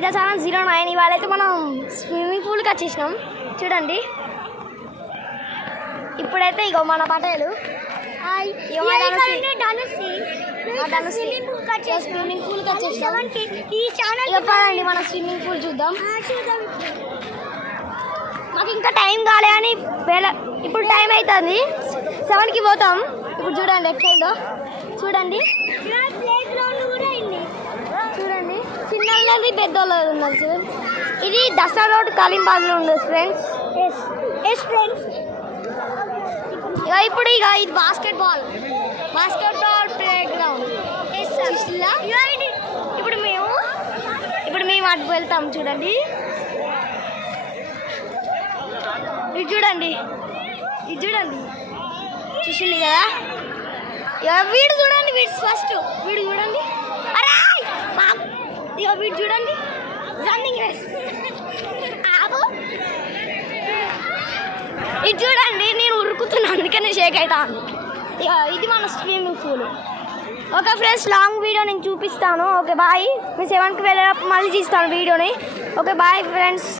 సీదా ఛానల్ 09. ఇవాళైతే మనం స్విమ్మింగ్ పూల్కి వచ్చేసినాం చూడండి. ఇప్పుడైతే ఇగో మన పటేలు స్విమ్మింగ్ పూల్కి వచ్చేసినాం. చెప్పాలండి మన స్విమ్మింగ్ పూల్ చూద్దాం. మాకు ఇంకా టైం కాలే అని ఇప్పుడు టైం అవుతుంది 7కి పోతాం. ఇప్పుడు చూడండి ఎట్లయిందో చూడండి. చూడండి చిన్నది పెద్దోళ్ళది ఉన్నది సార్. ఇది దసరా రోడ్ కలీంబాద్లో ఉండదు ఫ్రెండ్స్. ఫ్రెండ్స్ ఇప్పుడు ఇది బాస్కెట్బాల్ ప్లే గ్రౌండ్. ఇప్పుడు మేము అటు వెళ్తాం చూడండి. ఇది చూడండి చూసింది కదా. వీడు చూడండి ఫస్ట్ వీడు చూడండి. అరే వీడు చూడండి రన్నింగ్ రేస్. ఇది చూడండి నేను ఉరుకుతున్నాను అందుకనే షేక్ అవుతాను. ఇది మన swimming pool. Okay friends long video నేను చూపిస్తాను. Okay bye. మీ 7కి వెళ్ళేటప్పుడు మళ్ళీ తీస్తాను వీడియోని. Okay bye friends.